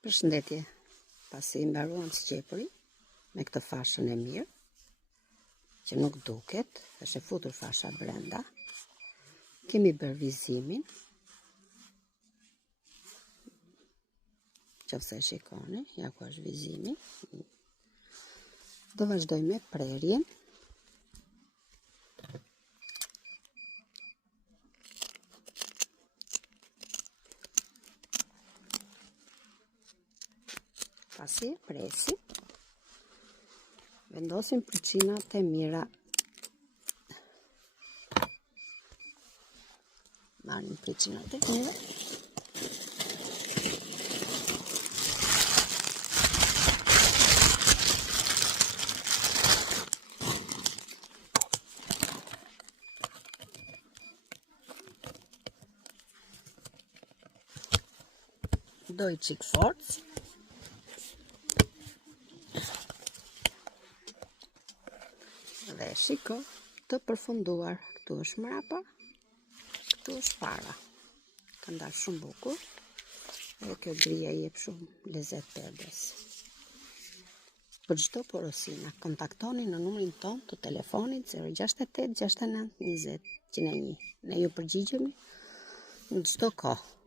Përshëndetje, pasi mbaruam Sqepuri me këtë fashën e mirë, që nuk duket, është e futur fasha brenda. Kemi bërë vizimin, qofse e shikoni, ja ku është vizimi. Do vazhdoj me prerjen. Pasi e presim, vendosim pryqinat e mira. Marrim pryqinat e mira. Doj qik forcë. Dhe shiko, të përfunduar. Këtu është mrapa, këtu është para. Ka ndarë shumë bukur. Dhe kjo grija jep shumë lezet perdes. Për çdo porosi na kontaktoni në numrin ton të telefonit 068 69 20 101. Ne ju përgjigjemi në çdo kohë.